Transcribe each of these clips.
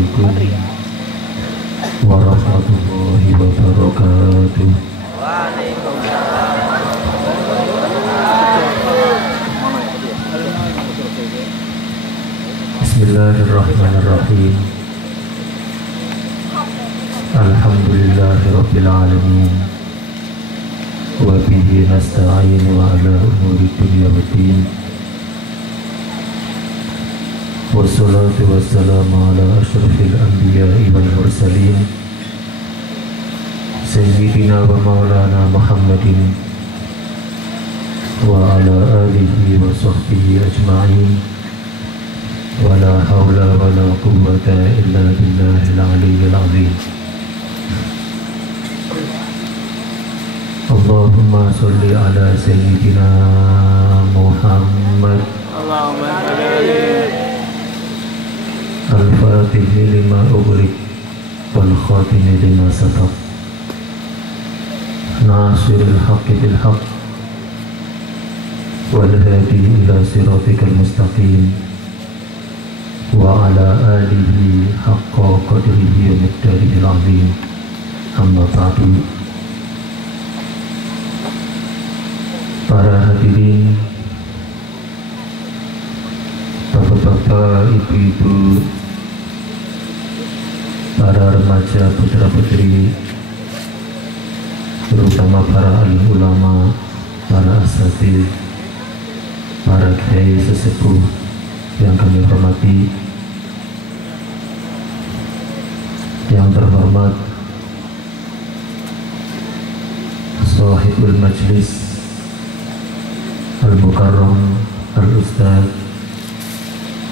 Assalamualaikum warahmatullahi wabarakatuh. Bismillahirrahmanirrahim. Alhamdulillahirabbil alamin. Wa bihi nasta'in wa ala umuri dunya waddin. Wassalatu wassalamu ala asyrafil anbiya'i wal mursalin Sayyidina wa maulana Muhammadin wa ala alihi wa sahbihi ajma'in. Wa la hawla wa la quwwata illa billahil aliyyil azim. Allahumma sholli ala Sayyidina Muhammad Al-Fatih lima ughliq wal khatim lima sabaq Nasiril haqqi bil haqq wal hadi ila siratikal mustaqim wa ala alihi haqqa qadrihi wa miqdarihil azim. Amma ba'du. Para hadirin, bapak-bapak, ibu-ibu, para remaja, putra-putri, terutama para alim ulama, para asatidz, para kiai sesepuh yang kami hormati, yang terhormat Shahibul Majlis Al-Mukarram Al-Ustaz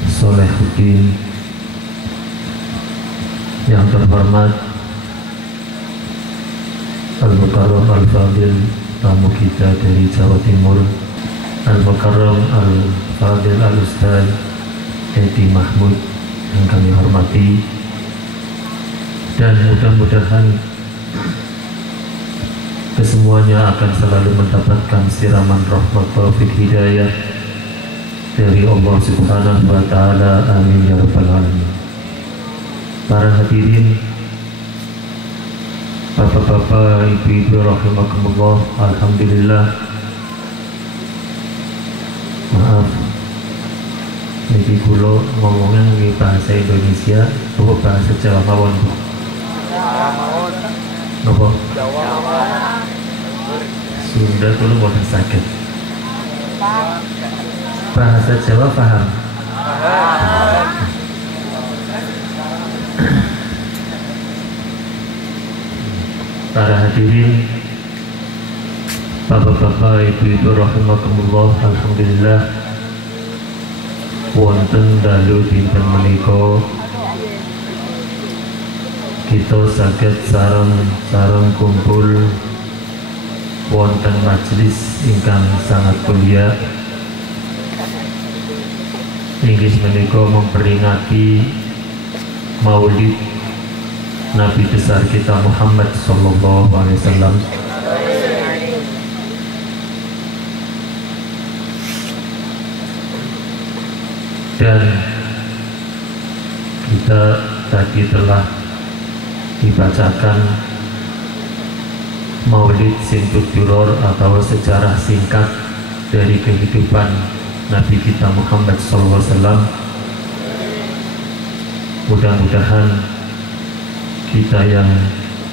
Sholahuddin, yang terhormat Al-Mukarram Al-Fadil, tamu kita dari Jawa Timur, Al-Mukarram Al-Fadil Al-Ustaz Edi Mahmud yang kami hormati, dan mudah-mudahan kesemuanya akan selalu mendapatkan siraman rahmat taufik hidayah dari Allah Subhanahu wa Ta'ala. Amin ya rabbal alamin. Para hadirin, bapak-bapak, ibu-ibu rahimakumullah, alhamdulillah. Maaf, niki kula ngomongnya nggih bahasa Indonesia apa bahasa Jawa mawon, Bu? Napa? Jawa. Sunda kula mboten saged. Bahasa Jawa paham? Para hadirin, bapak-bapak, ibu-ibu rahimakumullah, alhamdulillah, wonten dalu dinten menika kita saged sareng kumpul wonten majelis ingkang sangat mulia inggih menika memperingati Maulid Nabi besar kita Muhammad sallallahu alaihi wasallam. Dan kita tadi telah dibacakan Maulid Sintuduror atau sejarah singkat dari kehidupan Nabi kita Muhammad SAW. Mudah-mudahan kita yang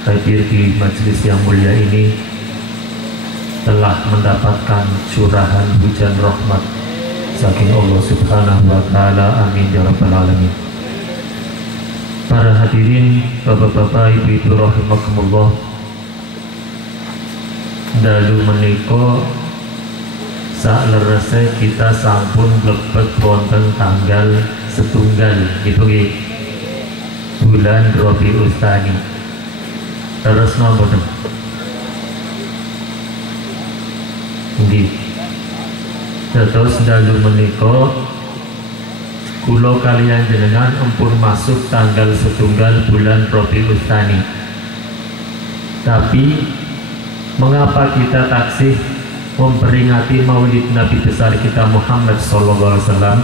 hadir di majelis yang mulia ini telah mendapatkan curahan hujan rahmat saking Allah Subhanahu wa Ta'ala. Amin ya rabbal alamin. Para hadirin, bapak-bapak, ibu-ibu rahimakumullah, dalu menika saklerese kita sampun mlebet wonten tanggal setunggal gitu nggih, bulan Rabiul Tsani. Terus napa nggih, terus dalu menika kula kalian jenengan empun masuk tanggal setunggal bulan Rabiul Tsani. Tapi mengapa kita taksih memperingati Maulid Nabi besar kita Muhammad sallallahu alaihi wasallam?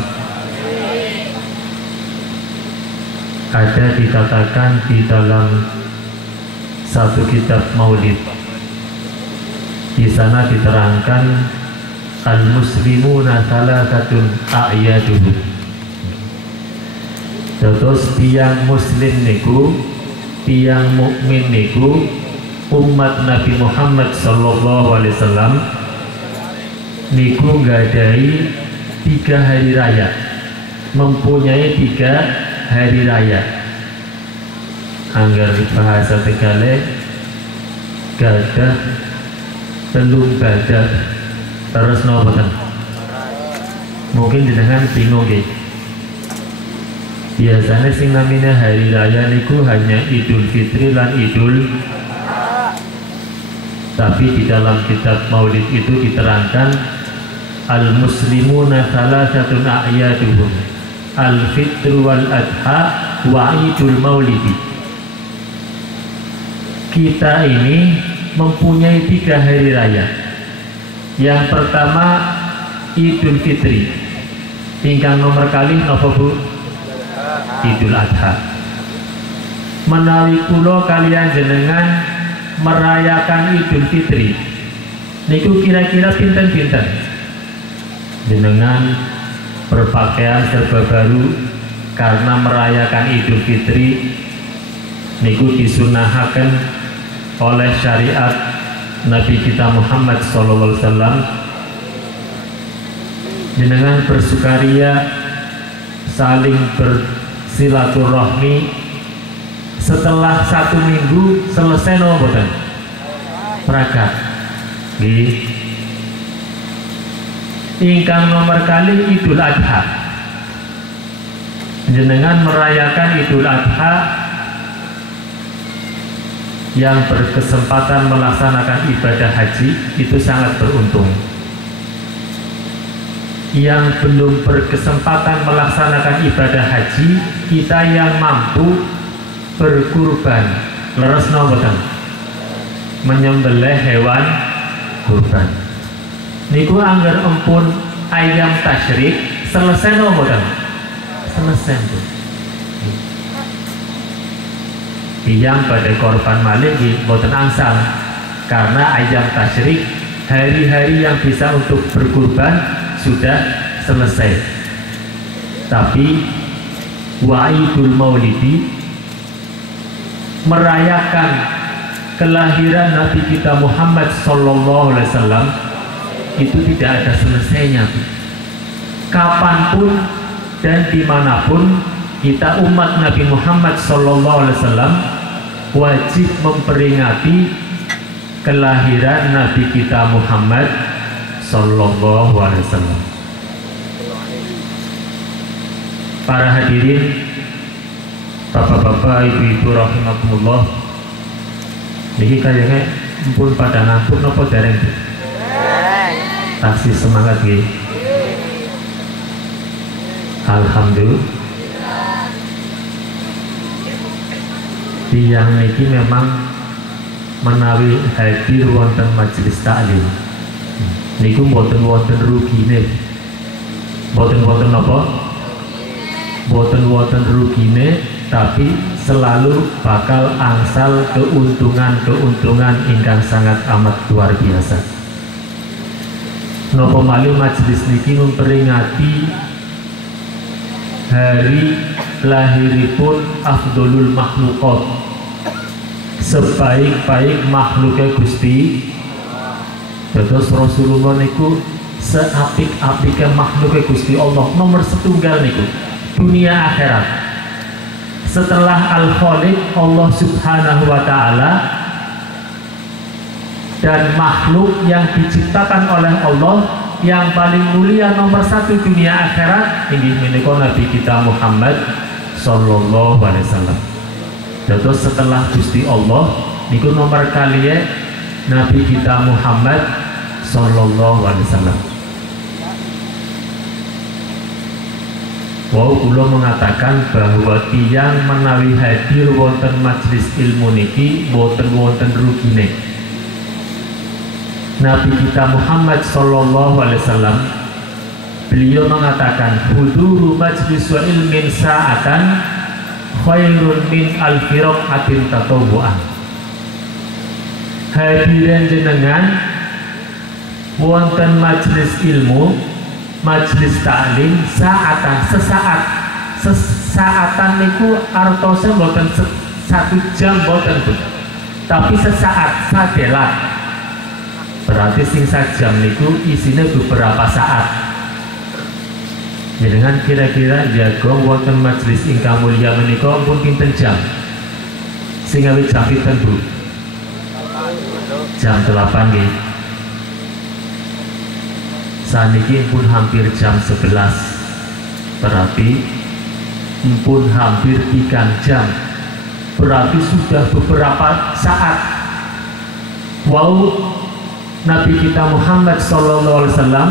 ada dikatakan di dalam satu kitab Maulid. Di sana diterangkan al-muslimuna salasatun a'yaduhum. Terus tiang muslim niku, tiang mukmin niku, umat Nabi Muhammad sallallahu alaihi wasallam niku nggadai 3 hari raya, mempunyai 3 hari raya. Anggar bahasa Tegale gadah telung gadah terus nopoten. Mungkin jenengan bingung nggih. Biasanya sing namanya hari raya niku hanya Idul Fitri lan Idul, tapi di dalam kitab Maulid itu diterangkan al-muslimuna salasatun a'yaduhum al-fitru wal adha wa idul maulidi. Kita ini mempunyai 3 hari raya. Yang pertama Idul Fitri, ingkang nomor kali napa Bu? Idul Adha. Menawi kula kalian jenengan merayakan Idul Fitri niku kira-kira pinten-pinten jenengan berpakaian serba baru karena merayakan Idul Fitri niku disunahaken oleh syariat Nabi kita Muhammad SAW. Jenengan bersukaria saling bersilaturahmi setelah 1 minggu selesai noboten prakat. Ingkang nomor kali Idul Adha, jenengan merayakan Idul Adha yang berkesempatan melaksanakan ibadah haji itu sangat beruntung. Yang belum berkesempatan melaksanakan ibadah haji, kita yang mampu berkurban, leres noboten, menyembelih hewan kurban. Niku anggar empun ayam tasyrik selesai noboten, selesai Bu. Yang pada korban malih boten angsal, karena ayam tasyrik hari-hari yang bisa untuk berkurban sudah selesai. Tapi wa'idul maulidi, merayakan kelahiran Nabi kita Muhammad sallallahu alaihi wasallam, itu tidak ada selesainya. Kapanpun dan dimanapun kita umat Nabi Muhammad sallallahu alaihi wasallam wajib memperingati kelahiran Nabi kita Muhammad sallallahu alaihi wasallam. Para hadirin, bapak-bapak, ibu-ibu rahimakumullah, niki kayaknya empun pada ngantuk napa dereng? Taksi semangat nggih. Alhamdulillah. Tiang niki memang menawi hadir wonten majelis taklim niku mboten wonten rugine, mboten napa, mboten wonten rugine, tapi selalu bakal angsal keuntungan ingkang sangat amat luar biasa. Napa malih majelis niki memperingati hari lahiripun afdolul makhlukat, sebaik-baik makhluknya Gusti. Terus Rasulullah niku seapik-apiknya makhluknya Gusti Allah, nomor setunggal niku dunia akhirat. Setelah Al-Khaliq Allah Subhanahu wa Ta'ala dan makhluk yang diciptakan oleh Allah, yang paling mulia nomor 1 dunia akhirat ini menika Nabi kita Muhammad sallallahu alaihi wasallam. Terus setelah Gusti Allah niku nomor kaliya Nabi kita Muhammad sallallahu alaihi wasallam. Wau kula mengatakan bahwa tiyang menawi hadir wonten majelis ilmu niki boten wonten rugine. Nabi kita Muhammad sallallahu alaihi wasallam beliau mengatakan huduru majlis wa ilmin sa'atan khairun min alfi rakaatin tatawwu'an. Hadirin jenengan wonten majelis ilmu, majelis taklim sesaatan niku artosnya mboten 1 jam mboten Bu, tapi sesaat sadelat. Berarti sing 1 jam niku isinya beberapa saat. Jenengan kira-kira jaga wonten majelis ingkang mulia menika pun pinten jam? Sing awit jam pinten Bu? Jam 8 nggih. Saniki pun hampir jam 11. Berarti pun hampir 3 jam. Berarti sudah beberapa saat. Wow, Nabi kita Muhammad sallallahu alaihi wasallam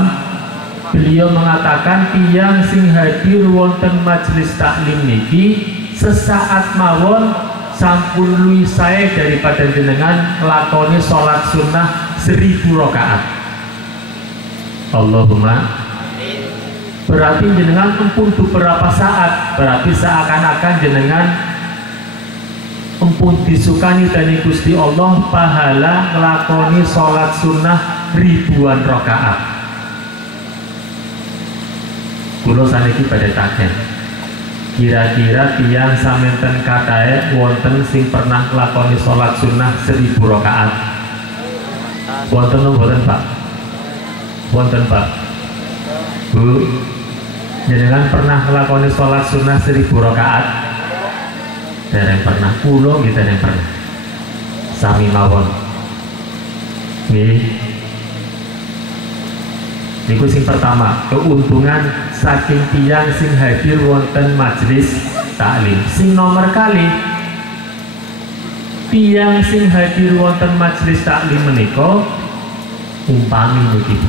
beliau mengatakan tiyang sing hadir wonten majelis taklim niki sesaat mawon sampun luwih sae daripada jenengan nglakoni salat sunnah 1000 rakaat. Allahumma amin. Berarti jenengan empun beberapa saat, berarti seakan-akan jenengan empun disukani dari Gusti Allah pahala nglakoni salat sunnah ribuan rakaat. Kulo saniki pada taken. Kira-kira tiyang samenten katae wonten sing pernah lakoni sholat sunnah 1000 rakaat. Wonten mboten Pak? Wonten Pak? Bu, jenengan pernah lakoni sholat sunnah 1000 rakaat? Dereng pernah. Kulo gitu yang pernah. Sami mawon. Nggih. Niku sing pertama, keuntungan saking tiyang sing hadir wonten majelis taklim. Sing nomor kali, tiyang sing hadir wonten majelis taklim menika umpami niki.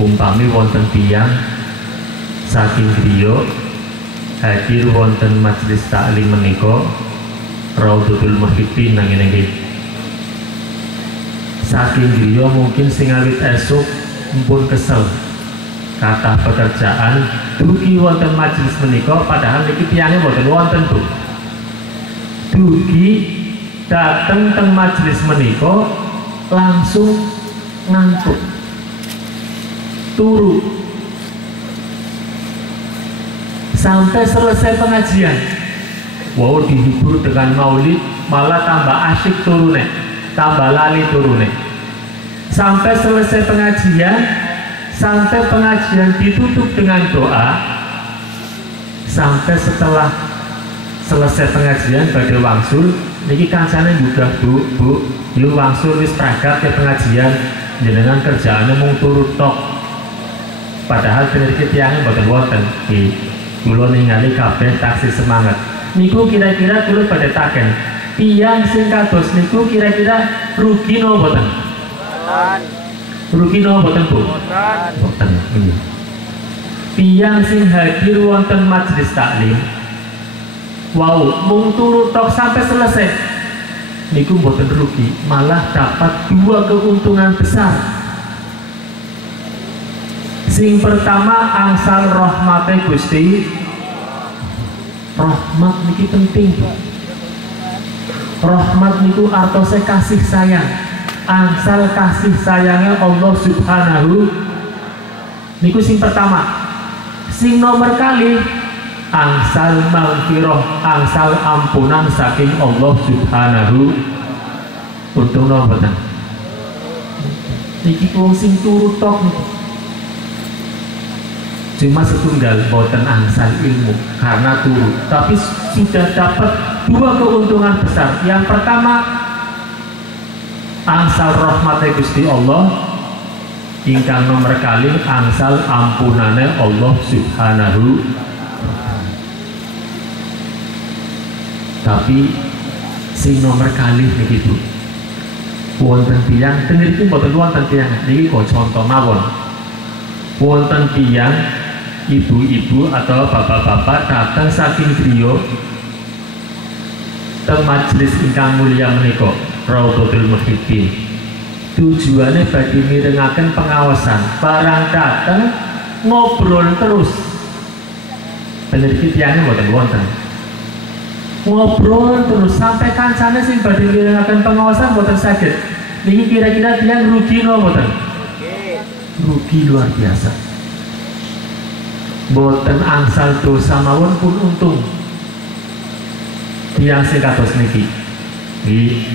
Umpami wonten tiyang saking griya hadir wonten majelis taklim menika Raudhatul Muhibbin nang ngene iki. Saking griya mungkin sing awit esuk mumpun kesel kata pekerjaan dugi wonten majelis menika padahal niki tiyane mboten wonten Bu. Dugi dateng teng majelis menika langsung ngantuk turu sampai selesai pengajian. Wow, dihibur dengan maulid malah tambah asyik turune, tambah lali turune. Sampai selesai pengajian, sampai pengajian ditutup dengan doa, sampai setelah selesai pengajian badhe wangsul niki kancane juga Bu, yuk wangsul wis pragat ke pengajian, jenengan kerjaannya mung turu tok. Padahal bener iki tiyane mboten wonten. Nggih, kula ningali kabeh taksih semangat. Niku kira-kira kula badhe taken, tiyang sing kados niku kira-kira rugi napa mboten? Rugi napa mboten Bu? Mboten. Tiyang sing hadir wonten majelis taklim, wow, mung turu tok sampai selesai. Niku mboten rugi, malah dapat 2 keuntungan besar. Sing pertama angsal rahmate Gusti. Rahmat niki penting. Rahmat niku artose kasih sayang. Angsal kasih sayangnya Allah Subhanahu niku sing pertama. Sing nomor kali angsal maghfirah, angsal ampunan saking Allah Subhanahu. Untung napa mboten? Niki wong sing turu tok niku cuma setunggal boten angsal ilmu karena turu, tapi sudah dapat 2 keuntungan besar. Yang pertama angsal rahmate Gusti Allah, ingkang nomor kali angsal ampunane Allah Subhanahu. Tapi sing nomor kali niki Bu, wonten tiyang ten iki mboten wonten tiyang niki kok contoh mawon. Wonten tiyang ibu-ibu atau bapak-bapak datang saking griya teng majelis ingkang mulia menika Raudhatul Muhibbin. Tujuannya bagi mirengaken pengawasan, barang datang ngobrol terus. Bener iki tiyane mboten wonten. ngobrol terus sampai kancane sing badhe ngiringaken pengawasan boten saged. Niki kira-kira tiyang rugi napa boten? Rugi luar biasa. Boten angsal dosa mawon pun untung. Tiyang sing kados niki.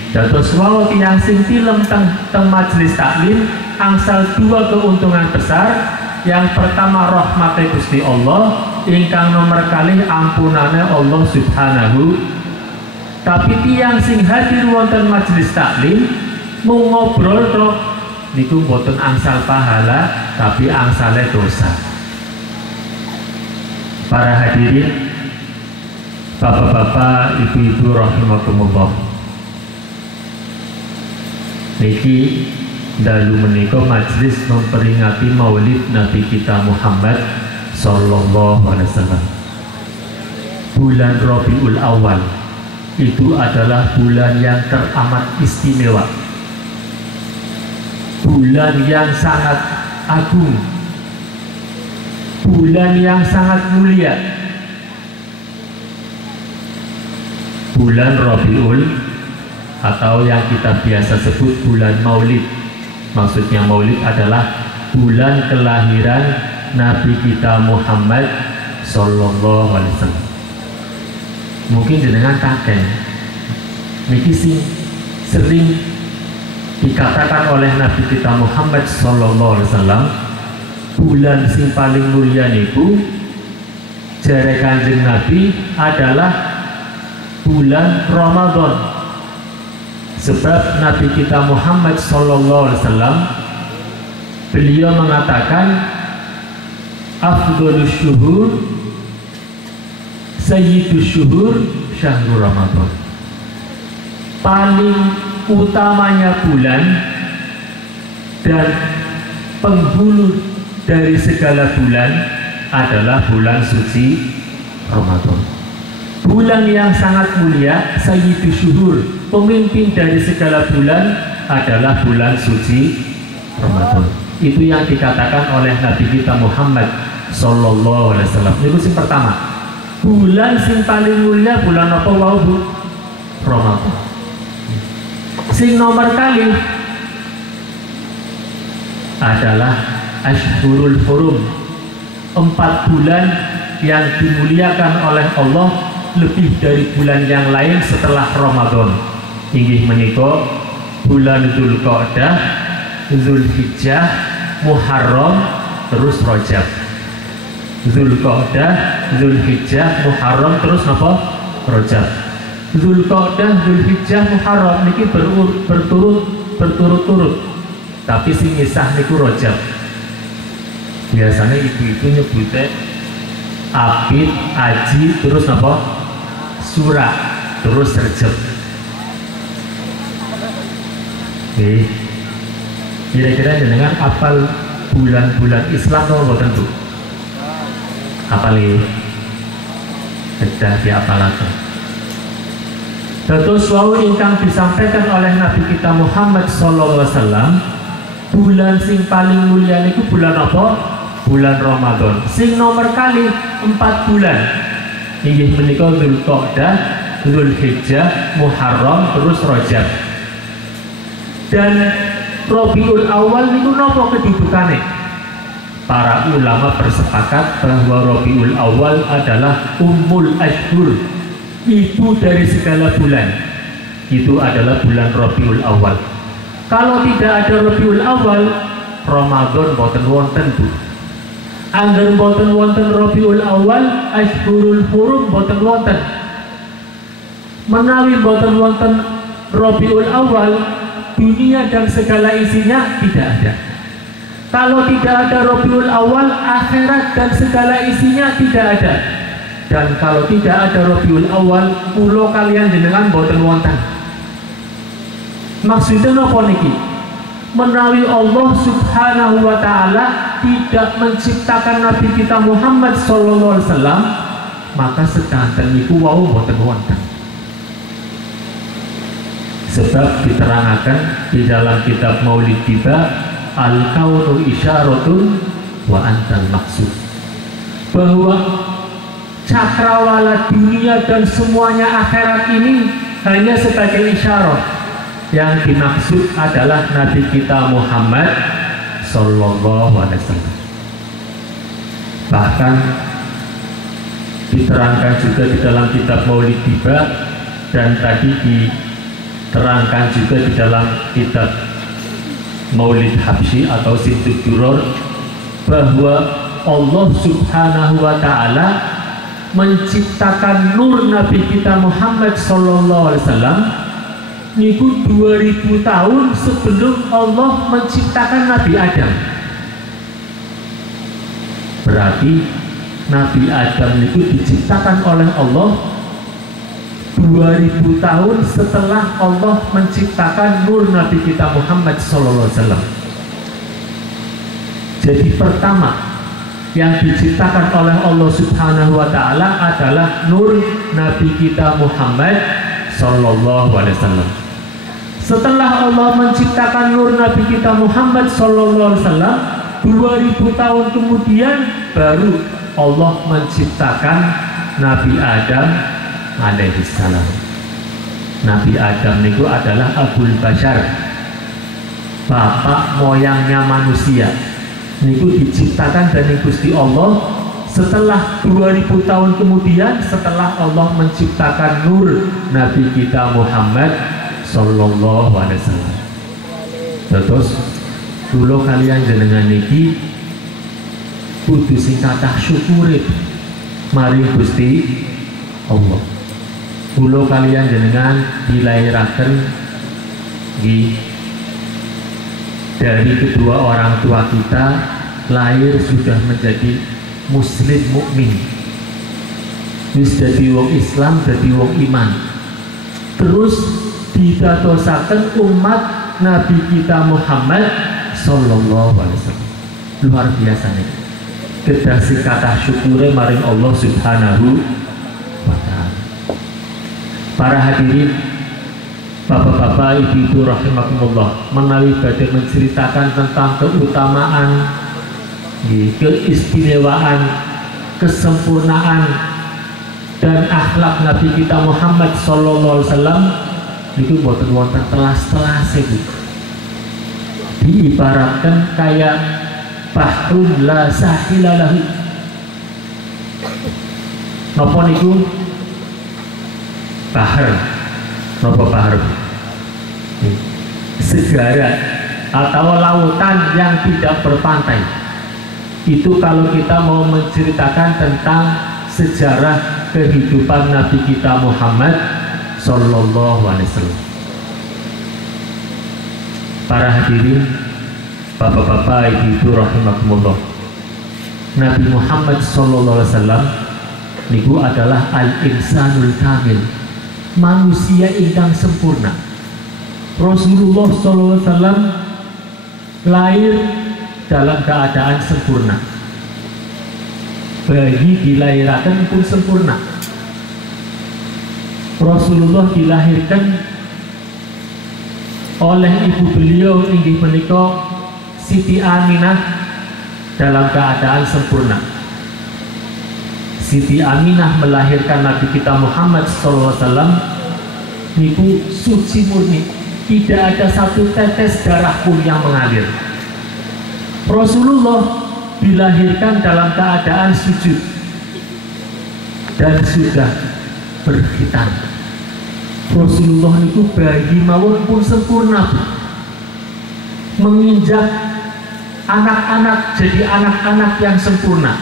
Dados wau tiyang sing tilem teng majelis taklim angsal dua keuntungan besar. Yang pertama rahmate Gusti Allah, ingkang nomor kalih ampunane Allah Subhanahu. Tapi tiyang sing hadir wonten majelis taklim mung ngobrol tok niku boten angsal pahala tapi angsale dosa. Para hadirin, bapak-bapak, ibu-ibu rahimakumullah. Niki dalu menika majelis memperingati maulid Nabi kita Muhammad sallallahu alaihi wasallam. Bulan Rabiul Awal itu adalah bulan yang teramat istimewa. Bulan yang sangat agung. Bulan yang sangat mulia. Bulan Rabiul atau yang kita biasa sebut bulan Maulid. Maksudnya Maulid adalah bulan kelahiran Nabi kita Muhammad sallallahu alaihi wasallam. Mungkin dengan kakek niki sering dikatakan oleh Nabi kita Muhammad sallallahu alaihi wasallam, bulan sing paling mulia niku jare Kanjeng Nabi adalah bulan Ramadan. Sebab Nabi kita Muhammad sallallahu alaihi wasallam beliau mengatakan afdhalus syuhur sayyidus syuhur syahrul Ramadan. Paling utamanya bulan dan penghulu dari segala bulan adalah bulan suci Ramadan. Bulan yang sangat mulia, sayyidus syuhur, pemimpin dari segala bulan adalah bulan suci Ramadan. Itu yang dikatakan oleh Nabi kita Muhammad sallallahu alaihi wasallam. Itu yang pertama. Bulan sing paling mulia bulan apa wau Bu? Ramadan. Sing nomor kali adalah Ashhurul Hurum, 4 bulan yang dimuliakan oleh Allah lebih dari bulan yang lain setelah Ramadan. Inggih menika bulan Dzulqa'dah, Dzulhijjah, Muharram, terus Rajab. Dzulqa'dah, Dzulhijjah, Muharram, terus napa? Rajab. Dzulqa'dah, Dzulhijjah, Muharram niki berturut-turut. Tapi sing ngisah niku Rajab. Biasanya ibu-ibu nyebutnya Abid, Aji, terus napa? Surah, terus Rajab. Oke. Kira-kira dengan apal bulan-bulan Islam atau boten Bu? Apal iki? Kedah diapalaken. Dados wau ingkang disampaikan oleh Nabi kita Muhammad sallallahu alaihi wasallam, bulan sing paling mulia niku bulan apa? Bulan Ramadan. Sing nomor kali 4 bulan. Inggih menika Dzulqa'dah, Dzulhijjah, Muharram, terus Rajab. Dan Rabiul Awal niku napa kedudukane? Para ulama bersepakat bahwa Rabiul Awal adalah Ummul Ashhur, ibu dari segala bulan. Itu adalah bulan Rabiul Awal. Kalau tidak ada Rabiul Awal, Ramadan boten wonten Bu. Angger boten wonten Rabiul Awal, Ashhurul Hurum boten wonten. Menawi boten wonten Rabiul Awal, dunia dan segala isinya tidak ada. Kalau tidak ada Rabiul Awal, akhirat dan segala isinya tidak ada. Dan kalau tidak ada Rabiul Awal, pulau kalian jenengan boten wonten. Maksudnya napa niki? Menawi Allah Subhanahu wa ta'ala tidak menciptakan Nabi kita Muhammad sallallahu alaihi wasallam, maka sedanten niku wau boten wonten. Sebab diterangkan di dalam kitab Maulid kita, al-kaunu isyaratun wa antal maksud, bahwa cakrawala dunia dan semuanya akhirat ini hanya sebagai isyarat. Yang dimaksud adalah Nabi kita Muhammad Sallallahu Alaihi Wasallam. Bahkan diterangkan juga di dalam kitab Maulid Tiba, dan tadi diterangkan juga di dalam kitab Maulid Habsyi atau Simtud Duror, bahwa Allah Subhanahu wa Ta'ala menciptakan nur Nabi kita Muhammad Sallallahu Alaihi Wasallam niku 2000 tahun sebelum Allah menciptakan Nabi Adam. Berarti Nabi Adam itu diciptakan oleh Allah 2000 tahun setelah Allah menciptakan nur Nabi kita Muhammad Sallallahu Alaihi Wasallam. Jadi pertama yang diciptakan oleh Allah Subhanahu wa Ta'ala adalah nur Nabi kita Muhammad Sallallahu Alaihi Wasallam. Setelah Allah menciptakan nur Nabi kita Muhammad Sallallahu Alaihi Wasallam, 2000 tahun kemudian baru Allah menciptakan Nabi Adam alaihissalam. Nabi Adam itu adalah Abul Bashar, bapak moyangnya manusia. Niku diciptakan dari Gusti Allah setelah 2000 tahun kemudian, setelah Allah menciptakan nur Nabi kita Muhammad Sallallahu Alaihi Wasallam. Terus dulu kalian jenengan niki kudu sing kathah syukurit maring Gusti Allah. Dulu kalian jenengan dilairaken dari kedua orang tua kita, lahir sudah menjadi muslim mukmin, wis dadi wong Islam, dadi wong iman, terus didadosaken umat Nabi kita Muhammad Sallallahu Alaihi Wasallam. Luar biasa nih kedasi kata syukure maring Allah Subhanahu wa Ta'ala. Para hadirin, bapak-bapak, ibu-ibu rahimakumullah, menawi badhe menceritakan tentang keutamaan, keistimewaan, kesempurnaan dan akhlak Nabi kita Muhammad Sallallahu Alaihi Wasallam itu boten wonten telas-telas itu. Diibaratkan kayak bahrun la sahila lahu. Napa niku? Bahar. Napa bahar? Segara atau lautan yang tidak berpantai. Itu kalau kita mau menceritakan tentang sejarah kehidupan Nabi kita Muhammad Sallallahu Alaihi Wasallam. Para hadirin, bapak-bapak, ibu-ibu rahimakumullah, Nabi Muhammad Sallallahu Alaihi Wasallam niku adalah al-insanul kamil, manusia ingkang sempurna. Rasulullah Sallallahu Alaihi Wasallam lahir dalam keadaan sempurna. Bayi dilahirkan pun sempurna. Rasulullah dilahirkan oleh ibu beliau inggih menika Siti Aminah dalam keadaan sempurna. Siti Aminah melahirkan Nabi kita Muhammad SAW niku suci murni, tidak ada satu tetes darah pun yang mengalir. Rasulullah dilahirkan dalam keadaan sujud dan sudah berkhitan. Rasulullah itu bayi mawon pun sempurna, menginjak anak-anak jadi anak-anak yang sempurna,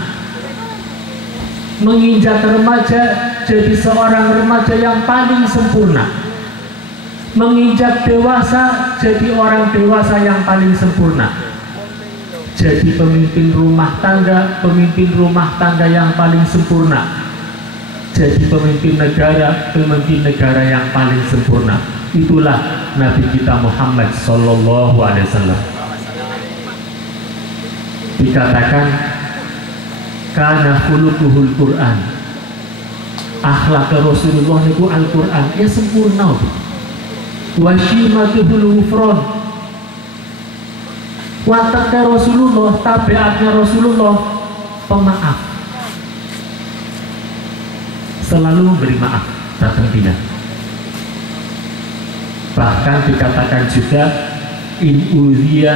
menginjak remaja jadi seorang remaja yang paling sempurna, menginjak dewasa jadi orang dewasa yang paling sempurna, jadi pemimpin rumah tangga yang paling sempurna, jadi pemimpin negara yang paling sempurna. Itulah Nabi kita Muhammad Sallallahu Alaihi Wasallam. Dikatakan kana khuluquhul Quran, akhlak Rasulullah niku Al-Quran, ya sempurna. Wa shimatuhul wufron, wataknya Rasulullah, tabiatnya Rasulullah, pemaaf. selalu memberi maaf datang dia. Bahkan dikatakan juga in uziya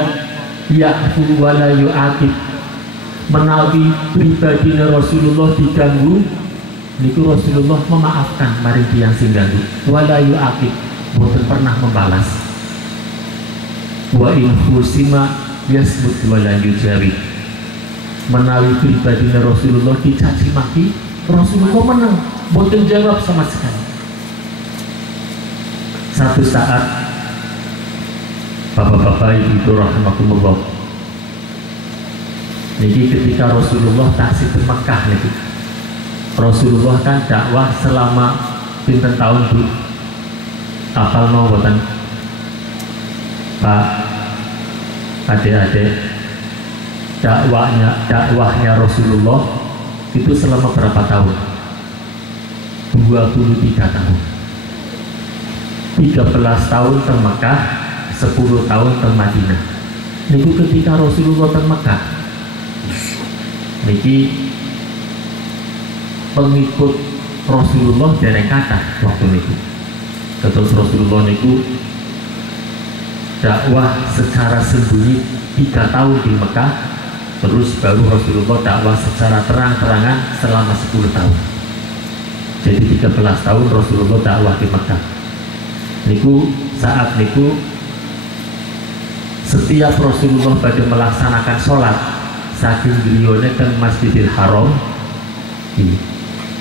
ya'fu wa la yu'aqib, menawi pribadine Rasulullah diganggu niku Rasulullah memaafkan maring tiyang sing ganggu, wa la yu'aqib, boten pernah membalas. Wa in husima yasbut wa la yujawi, menawi pribadine Rasulullah dicaci maki Rasulullah menang, boten jawab sama sekali. Satu saat bapak-bapak ibu rahimakumullah, niki ketika Rasulullah taksih ke Mekah niki, Rasulullah kan dakwah selama pinten tahun Bu? Apal mau boten? Pak, adik-adik, dakwahnya Rasulullah itu selama berapa tahun? 23 tahun. 13 tahun ke Mekah, 10 tahun ke Madinah. Niku ketika Rasulullah ke Mekah, niki pengikut Rasulullah dereng kathah waktu niku. Terus Rasulullah niku dakwah secara sembunyi 3 tahun di Mekah, terus baru Rasulullah dakwah secara terang-terangan selama 10 tahun. Jadi 13 tahun Rasulullah dakwah di Mekah. Niku saat niku setiap Rasulullah pada melaksanakan sholat saking griyone teng Masjidil Haram,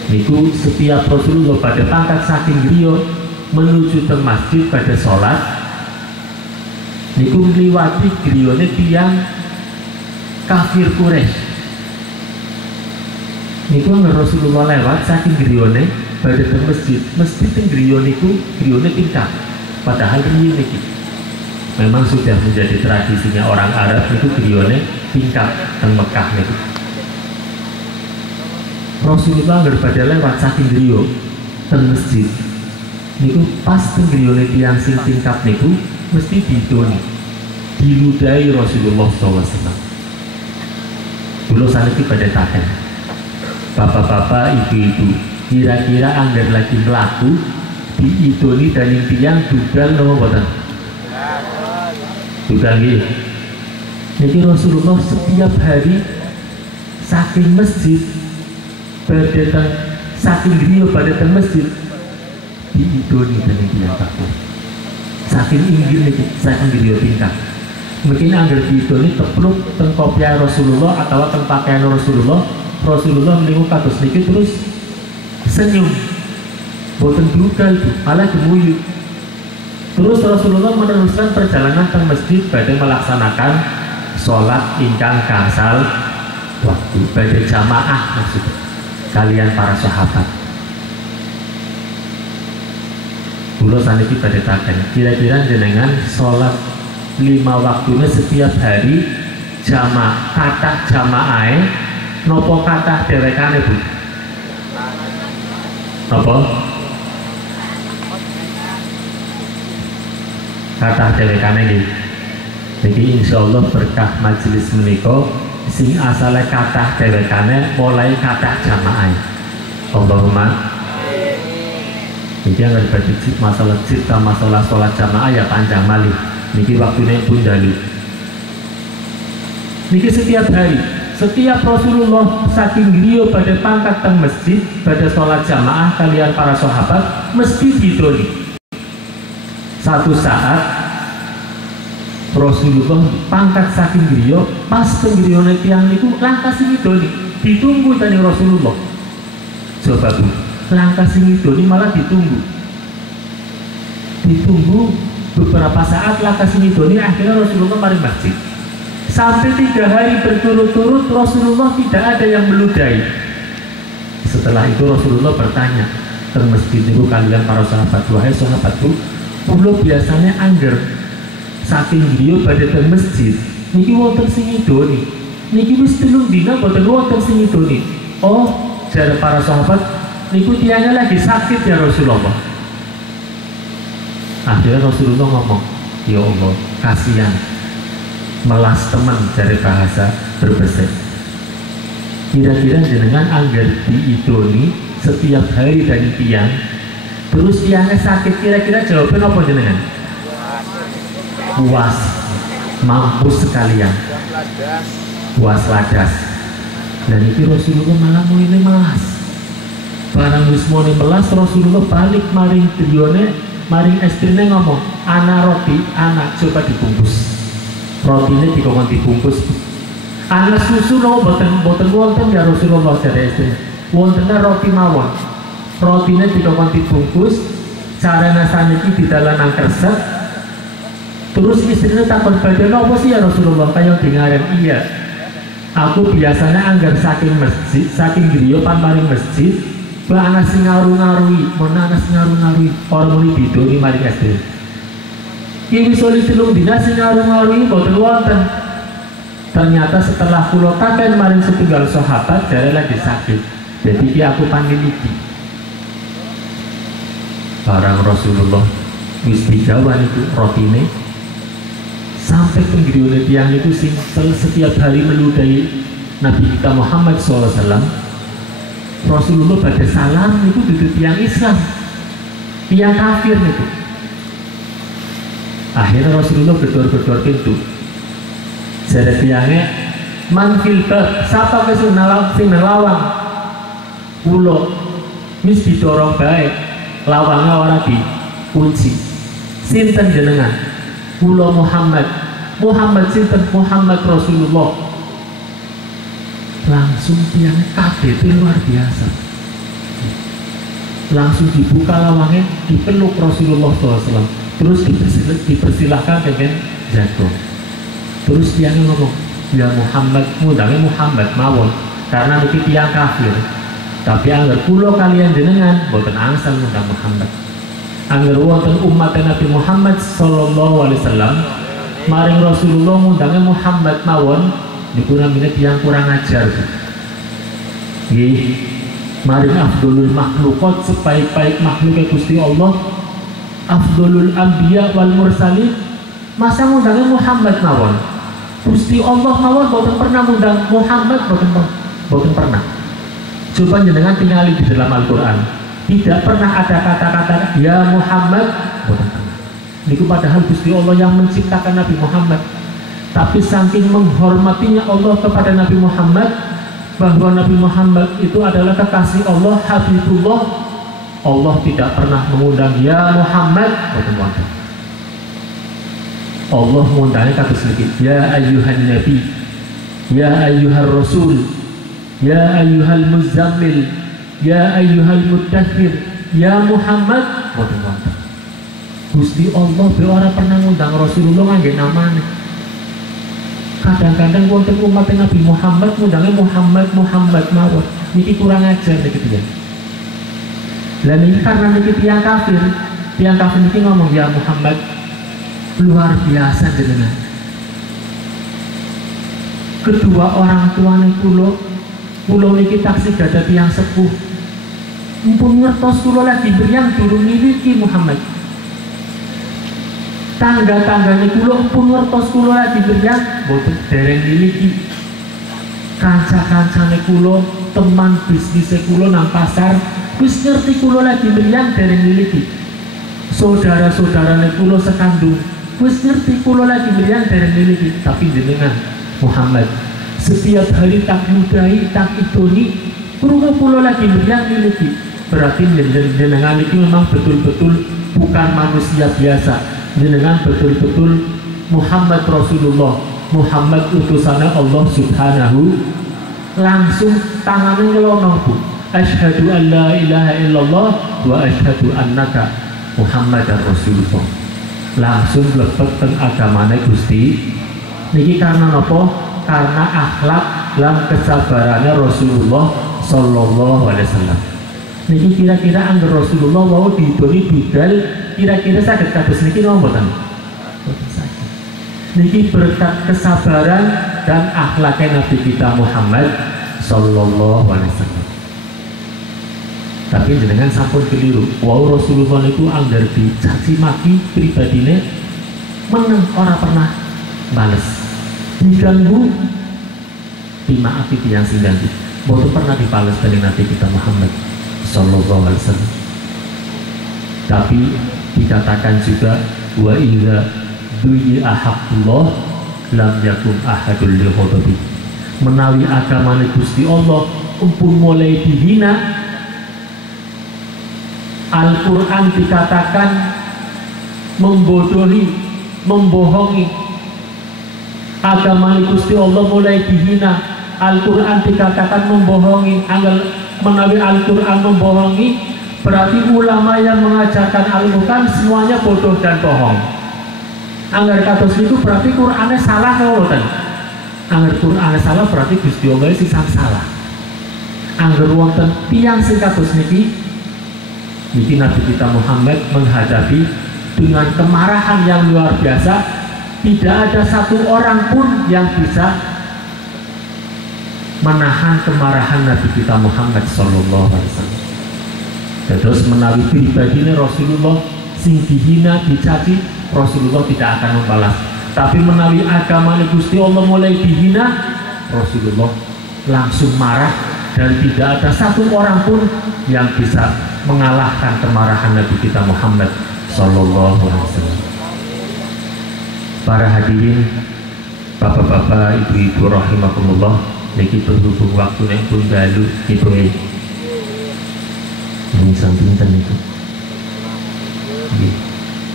niku setiap Rasulullah pada pangkat saking griyo menuju teng masjid pada sholat, niku meliwati griyone tiang kafir Quraisy. Niku Rasulullah lewat saking griyone pada teng masjid, mesti teng griyo niku griyone tingkat. Padahal ini niki memang sudah menjadi tradisinya orang Arab, itu griyone tingkat teng Mekah niku. Rasulullah pada lewat saking griyo teng masjid niku, pas teng griyone tiang sing tingkat niku mesti didoni diludahi Rasulullah SAW. Dulu saniki pada taken, bapak-bapak, ibu-ibu, kira-kira anggar lagi melaku diidoni dan tiang dugal nopo boten? Dugal nggih. Niki Rasulullah setiap hari saking masjid pada saking griya pada teng masjid diidoni dan tiang takut. Saking inggil niki, saking griya tingkat. Mungkin anggar diidoni tepluk teng kopiah Rasulullah atau teng pakaian Rasulullah, Rasulullah meniku kados niki terus senyum, boten dugal itu, malah gemuyu. Terus Rasulullah meneruskan perjalanan ke masjid pada melaksanakan sholat ingkang gangsal waktu, pada jamaah maksudnya kalian para sahabat. Dulu saniki pada taken, kira-kira jenengan sholat 5 waktunya setiap hari jamaah, kata jamaah nopo kata dhewekane Bu? Apa? Kata dhewekane nggih. Jadi insyaallah berkah majelis menika sing asale kata dhewekane mulai kata jamaah. Allahumma. Jadi yang berarti masalah cipta masalah sholat jamaah ya panjang malih. Niki waktunya pun dalu. Niki setiap hari, setiap Rasulullah saking griya pada pangkat teng masjid pada sholat jamaah kalian para sahabat mesti didoni. Satu saat Rasulullah pangkat saking griya pas teng griyane tiyang niku langkah sing didoni ditunggu tani Rasulullah. Coba Bu, langkah sing didoni malah ditunggu beberapa saat langkah sing didoni, akhirnya Rasulullah mari masjid. Sampai 3 hari berturut-turut Rasulullah tidak ada yang meludahi. Setelah itu Rasulullah bertanya teng masjid niku kalian para sahabat, wahai sahabatku, kula biasanya angger saking griya badhe teng masjid niki wonten sing ngidoni, niki wis 3 dina boten wonten sing ngidoni. Oh, jare para sahabat, niku tiyangnya lagi sakit ya Rasulullah. Akhirnya Rasulullah ngomong, ya Allah, kasihan, melas teman dari bahasa berbesar. Kira-kira jenengan anggar diidoni setiap hari dari tiang, terus tiangnya sakit, kira-kira jawabnya apa jenengan? Puas, mampus sekalian, puas ladas. Dan itu Rasulullah malah mau ini melas. Barang wismone melas, Rasulullah balik maring driyone, maring istrine ngomong, ana roti, anak coba dibungkus. Rotinya dikongkon dibungkus. Anak susu no boten wonten ya Rasulullah dari istri. Wontennya roti mawon. Rotinya dikongkon dibungkus. Cara nasaniki di dalam kresek. Terus istrinya takon badan apa sih ya Rasulullah? Kayak dengaran iya. Aku biasanya anggar saking masjid, saking griya pan maring masjid, ba anak sing ngaru-ngarui, mon anak sing ngaru-ngarui, orang muni bidoni maring istri. Ki wis oleh telung dina sing ngaru-ngarui boten wonten. Ternyata setelah kula taken maring setunggal sahabat jare lagi sakit. Jadi ki aku panggil iki. Barang Rasulullah wis digawan itu rotine sampai penggrione tiang itu setiap hari meludahi Nabi kita Muhammad SAW. Rasulullah pada salam itu duduk tiang Islam, tiang kafir itu. Akhirnya Rasulullah gedor-gedor pintu. Jadi tiangnya manfil bab, siapa ke sing nelawang ulo mis didorong baik, lawangnya orang dikunci. Sinten jenengan? Kula Muhammad sinten Muhammad Rasulullah. Langsung tiangnya kaget luar biasa. Langsung dibuka lawangnya, dipeluk Rasulullah SAW. Terus dipersilahkan dengan jatuh. Terus tiangnya ngomong, ya Muhammad, mudangnya Muhammad mawon, karena niki tiang kafir. Tapi anggar kula kalian jenengan boten angsal mudang Muhammad. Angger wonten umat Nabi Muhammad sallallahu alaihi wasallam maring Rasulullah ngundangnya Muhammad mawon niku namine tiyang kurang ajar. Nggih, maring afdolul makhluqat sebaik-baik makhluk Gusti Allah, afdolul anbiya wal mursalin, masa ngundangnya Muhammad mawon. Gusti Allah mawon boten pernah ngundang Muhammad, boten pernah. Coba jenengan tingali di dalam Al-Qur'an. Tidak pernah ada kata-kata ya Muhammad, bukan pernah. Niku padahal Gusti Allah yang menciptakan Nabi Muhammad. Tapi saking menghormatinya Allah kepada Nabi Muhammad, bahwa Nabi Muhammad itu adalah kekasih Allah, Habibullah, Allah tidak pernah mengundang ya Muhammad, bukan wonten. Allah mengundangnya kata sedikit, ya ayyuhan nabi, ya ayyuhar rasul, ya ayyuhal muzammil, ya ayyuhal muddathir, ya Muhammad, boten wonten. Gusti Allah be ora pernah ngundang Rasulullah ngangge namane. Kadang-kadang wonten umat Nabi Muhammad ngundangnya Muhammad mawon. Niki kurang ajar niki ya. Lah niki karena niki tiyang kafir niki ngomong ya Muhammad, luar biasa jenengan. Kedua orang tuane kula niki taksih gada tiyang sepuh. Mumpun ngertos kula lagi beriang durung miliki Muhammad. Tangga-tanggane kula mumpun ngertos kula lagi beriang boten dereng miliki. Kanca-kancane kula, teman bisnis kula nang pasar wis ngerti kula lagi beriang dereng miliki. Saudara-saudarane kula sekandung wis ngerti kula lagi beriang dereng miliki. Tapi jenengan Muhammad setiap hari tak mudahi, tak idoni, krungu kula lagi beriang miliki. Berarti jenengan itu memang betul-betul bukan manusia biasa. Jenengan betul-betul Muhammad Rasulullah, Muhammad utusannya Allah Subhanahu. Langsung tangannya ngelono bu, asyhadu an la ilaha illallah wa asyhadu annaka Muhammadar Rasulullah. Langsung lebet teng agamane Gusti. Niki karena apa? Karena akhlak lan kesabarannya Rasulullah sallallahu alaihi wasallam. Niki kira-kira angger Rasulullah wau didoni budal, kira-kira saged kados niki napa mboten? Mboten saged. Niki berkat kesabaran dan akhlaknya Nabi kita Muhammad sallallahu alaihi wasallam. Tapi jenengan sampun keliru. Wau Rasulullah itu angger dicaci maki pribadine meneng ora pernah bales. Diganggu dimaafi tiyang sing ganggu. Mboten pernah dibales dening Nabi kita Muhammad sallallahu alaihi wasallam. Tapi dikatakan juga wa idza du'i haqqullah lam yakun ahadul li ghadabi. Menawi agamane Gusti Allah umpun mulai dihina, Al-Quran dikatakan membodohi, membohongi. Agama Gusti Allah mulai dihina, Al-Quran dikatakan membohongi. Menawi Al-Quran membohongi, berarti ulama yang mengajarkan Al-Quran semuanya bodoh dan bohong. Anggar kados itu berarti Qurannya salah ngoten. Anggar Qurannya salah berarti Gusti Allah sisang salah. Anggar wonten tiyang sing kados niki Nabi kita Muhammad menghadapi dengan kemarahan yang luar biasa. Tidak ada satu orang pun yang bisa menahan kemarahan Nabi kita Muhammad sallallahu alaihi wasallam. Terus menawi pribadine Rasulullah sing dihina, dicaci, Rasulullah tidak akan membalas. Tapi menawi agama Gusti Allah mulai dihina, Rasulullah langsung marah dan tidak ada satu orang pun yang bisa mengalahkan kemarahan Nabi kita Muhammad sallallahu alaihi wasallam. Para hadirin, bapak-bapak, ibu-ibu rahimakumullah, niki berhubung waktu nek pun dalu ibu ini sampinten itu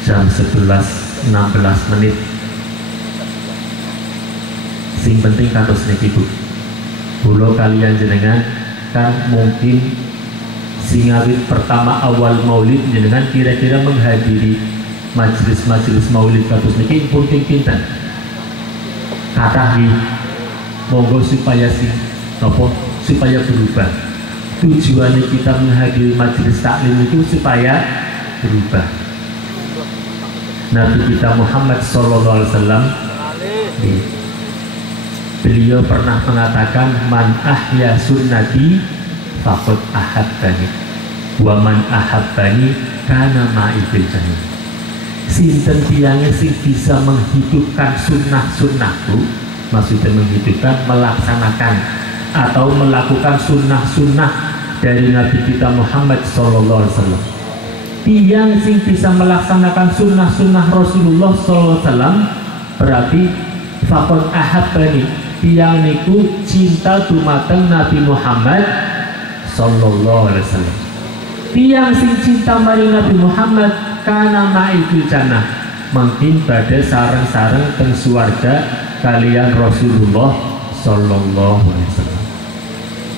jam 11.16 menit. Sing penting kados niki Bu, kula kalian jenengan kan mungkin singawit pertama awal maulid jenengan kira-kira menghadiri majelis-majelis maulid kados niki pun pinten kathah nggih. Monggo supaya supaya berubah. Tujuannya kita menghadiri majelis taklim itu supaya berubah. Nabi kita Muhammad sallallahu alaihi wasallam beliau pernah mengatakan man ahya sunnati faqad ahabbani wa man ahabbani kana ma'i fil jannah. Sinten tiyange sing bisa menghidupkan sunnah-sunnahku, maksudnya menghidupkan, melaksanakan atau melakukan sunnah-sunnah dari Nabi kita Muhammad sallallahu alaihi wasallam. Tiang sing bisa melaksanakan sunnah-sunnah Rasulullah sallallahu alaihi wasallam berarti faqad ahabbani, tiang niku cinta dumateng Nabi Muhammad sallallahu alaihi wasallam. Tiang sing cinta mari Nabi Muhammad kana ma'i fil jannah, mungkin pada sareng-sareng teng swarga kalian Rasulullah sallallahu alaihi wasallam.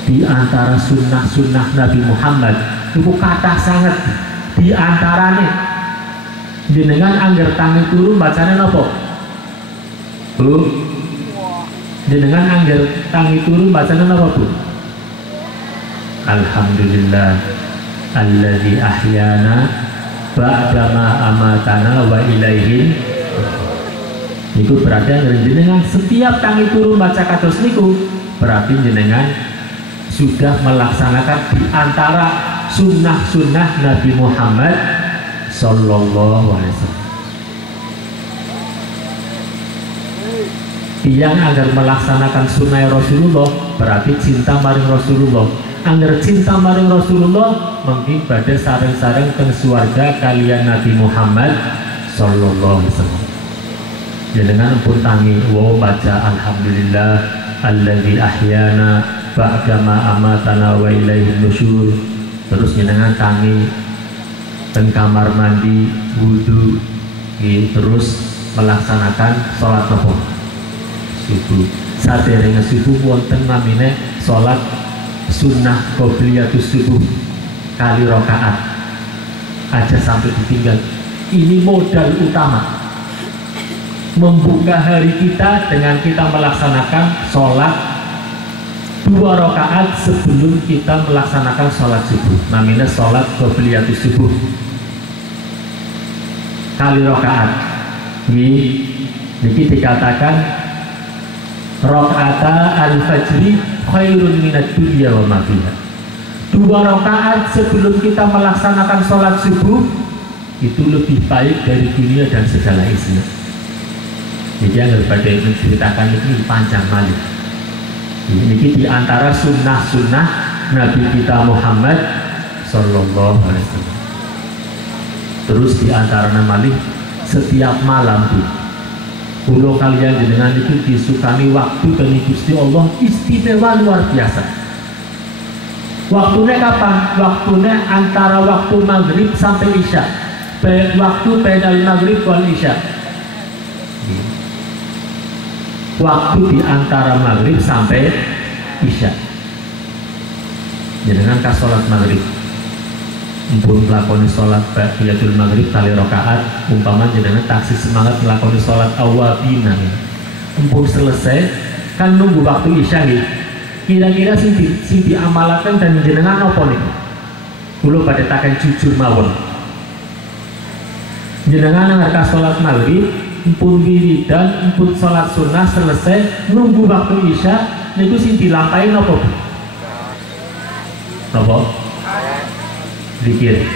Di antara sunnah-sunnah Nabi Muhammad itu kata sangat. Di antaranya jenengan angger tangi turu bacane napa? Bu. Jenengan angger tangi turu bacane napa, Bu? Alhamdulillah alladzi ahyana ba'dama amatana wa ilaihi. Niku berarti jenengan setiap tangi turu baca kados niku berarti jenengan sudah melaksanakan di antara sunnah-sunnah Nabi Muhammad sallallahu alaihi wasallam. Yang agar melaksanakan sunnah Rasulullah berarti cinta maring Rasulullah. Angger cinta maring Rasulullah mungkin pada sareng-sareng teng swarga kalian Nabi Muhammad sallallahu alaihi wasallam. Jenengan pun tangi wo baca alhamdulillah alladzi ahyana ba'dama amatana wa ilaihi nusyur. Terus jenengan tangi teng kamar mandi wudu, terus melaksanakan sholat subuh. Saderenge subuh wonten namine sholat sunnah qobliyatus subuh kali rakaat aja sampai ditinggal. Ini modal utama membuka hari kita dengan kita melaksanakan sholat 2 rakaat sebelum kita melaksanakan sholat subuh, namanya sholat qobliyatus subuh kali rakaat. Niki dikatakan rakaata al-fajri khairun minad dunya wa ma fiha. 2 rakaat sebelum kita melaksanakan sholat subuh itu lebih baik dari dunia dan segala isinya. Jadi yang daripada menceritakan ini panjang malih. Ini di antara sunnah-sunnah Nabi kita Muhammad Sallallahu Alaihi Wasallam. Terus di antara malih setiap malam tuh kulo kalian jenengan itu disukani waktu dari Gusti Allah istimewa luar biasa. Waktunya kapan? Waktunya antara waktu maghrib sampai isya. Waktu bainal maghrib wal isya. Waktu di antara maghrib sampai isya. Jenengan ka sholat maghrib, mumpun melakoni sholat bahiyatul maghrib kali rakaat, umpama jenengan taksi semangat melakoni sholat awabina, mumpun selesai kan nunggu waktu isya nih. Kira-kira sing diamalakan dan jenengan apa nih? Kulo pada takkan jujur mawon. Jenengan ngarka sholat maghrib, mumpun wiridan, mumpun sholat sunnah selesai nunggu waktu isya, niku sing dilampain apa? Apa? Zikir,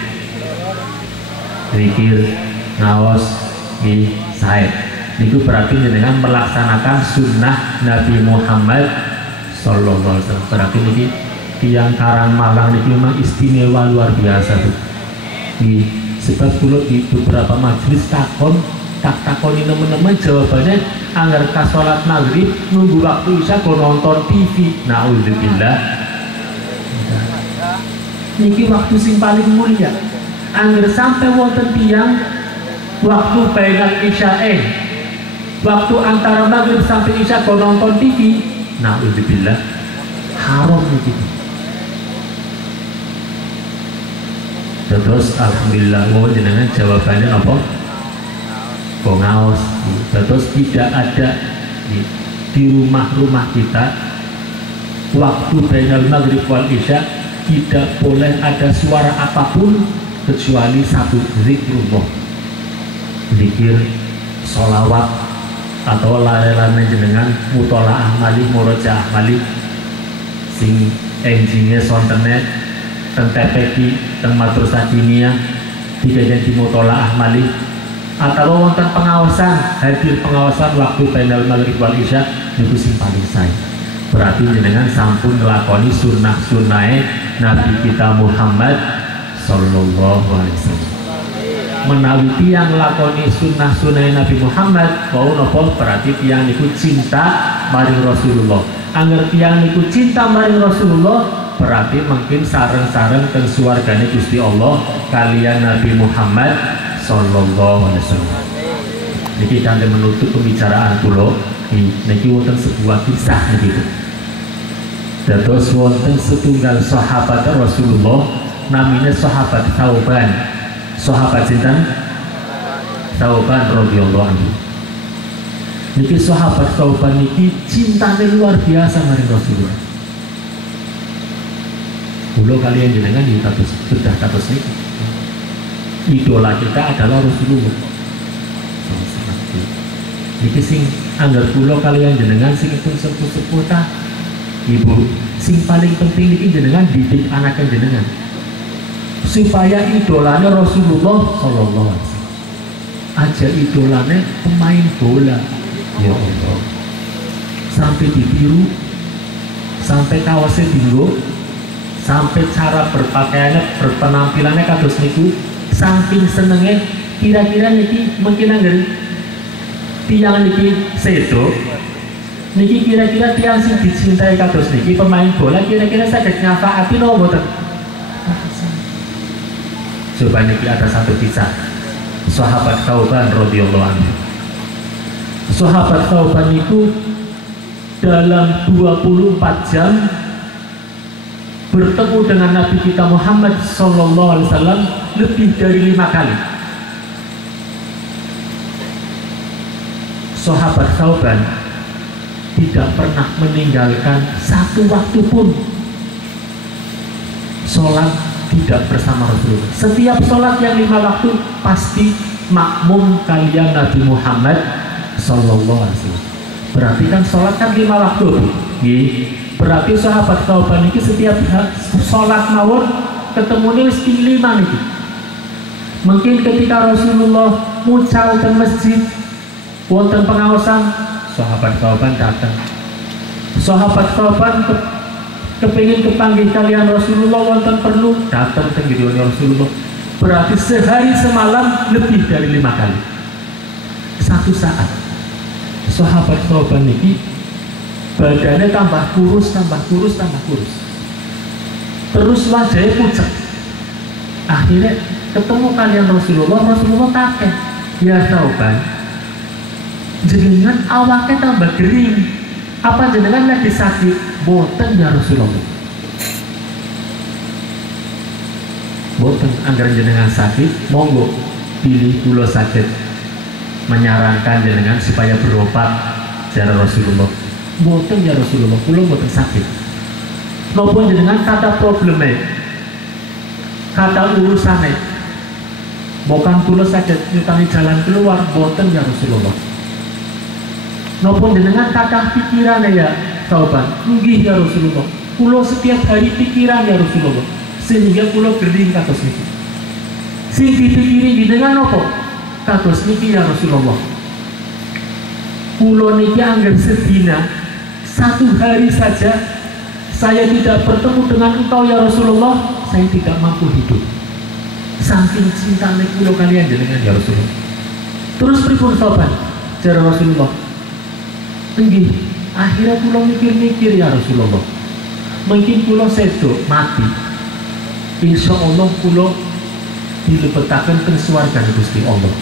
ngaos, sae. Niku berarti jenengan melaksanakan sunnah Nabi Muhammad Sallallahu Alaihi Wasallam. Berarti niki tiang Karang Malang niki memang istimewa luar biasa tuh. Sebab kulo di beberapa majelis takoni teman-teman jawabannya anggar ka sholat maghrib nunggu waktu isya kok nonton TV. Naudzubillah. Niki waktu sing paling mulia. Angger sampai wonten tiyang waktu bainal isyae, waktu antara maghrib sampai isya kok nonton TV. Naudzubillah, haram niki. Terus alhamdulillah mohon jenengan jawabannya apa? Kok ngaos. Terus tidak ada di rumah-rumah kita waktu bainal maghrib wal isya tidak boleh ada suara apapun kecuali satu zikrullah, zikir, sholawat atau lare-lare jenengan mutolaah malih, murojaah malih sing enjingnya sontenet teng TPQ teng madrasah diniyah tidak jadi mutolaah malih atau wonten pengawasan, hadir pengawasan waktu bainal maghrib wal isya niku sing paling sae. Berarti jenengan sampun ngelakoni sunnah-sunnahe Nabi kita Muhammad Sallallahu Alaihi Wasallam. Menawi tiang ngelakoni sunnah-sunnahe Nabi Muhammad mau nopo berarti tiang niku cinta maring Rasulullah. Angger tiang niku cinta maring Rasulullah berarti mungkin sareng-sareng teng swargane Gusti Allah kalian Nabi Muhammad Sallallahu Alaihi Wasallam. Niki kanthi menutup pembicaraan kula niki wonten sebuah kisah begitu. Dados wonten setunggal sahabat Rasulullah namanya sahabat Thauban. Sahabat sinten? Thauban radhiyallahu anhu. Niki sahabat Thauban niki cintane luar biasa maring Rasulullah. Kula kalian jenengan di kados sudah kados niki. Idola kita adalah Rasulullah. Niki sing anggar kula kalian jenengan sing pun sepuh-sepuh ta Ibu, sing paling penting niki jenengan didik anak jenengan supaya idolanya Rasulullah Sallallahu Alaihi Wasallam. Aja idolanya pemain bola, ya Allah, sampai ditiru, sampai kaosnya dinggo, sampai cara berpakaiannya, berpenampilannya kados niku, saking senengnya. Kira-kira niki mungkin anggar tiang niki sedo niki kira-kira tiang sing dicintai kados niki pemain bola kira-kira saged nyafaati napa mboten? Coba niki ada satu kisah sahabat Thauban radhiyallahu anhu. Sahabat Thauban itu dalam 24 jam bertemu dengan Nabi kita Muhammad Sallallahu Alaihi Wasallam lebih dari 5 kali. Sahabat Thauban tidak pernah meninggalkan satu waktu pun sholat tidak bersama Rasulullah. Setiap sholat yang 5 waktu pasti makmum kalian Nabi Muhammad Sallallahu Alaihi Wasallam. Berarti kan sholat kan 5 waktu. Berarti sahabat Thauban ini setiap sholat mawon ketemu mesti 5 nih. Mungkin ketika Rasulullah mucal ke masjid wonten pengawasan, sahabat Thauban datang. Sahabat Thauban kepengin kepanggih kalian Rasulullah wonten perlu datang teng ngidone Rasulullah. Berarti sehari semalam lebih dari 5 kali. Satu saat sahabat-sahabat niki badannya tambah kurus. Terus wajahnya pucat. Akhirnya ketemu kalian Rasulullah takut. Ya sahabat, jenengan awaknya tambah kering. Apa jenengan lagi sakit? Boten ya Rasulullah. Boten anggaran jenengan sakit, monggo pilih kula sakit. Menyarankan jenengan supaya berobat secara Rasulullah. Boten ya Rasulullah, kula boten sakit. Napa jenengan kata probleme, kata urusane, bukan kula sakit nyutani jalan keluar, boten ya Rasulullah. Napa jenengan kata pikirane ya sahabat, nggih ya Rasulullah. Kula setiap hari pikiran ya Rasulullah, sehingga kula gering kados niki. Sing dipikiri jenengan napa? Kados niki ya Rasulullah. Kula niki angger sedina 1 hari saja saya tidak bertemu dengan engkau ya Rasulullah, saya tidak mampu hidup. Saking cintane kula kalian jenengan ya Rasulullah. Terus pripun sahabat? Jare Rasulullah, nggih, akhirnya kula mikir-mikir ya Rasulullah. Mungkin kula sedo mati. Insya Allah kula dilebetaken teng swargane Gusti Allah.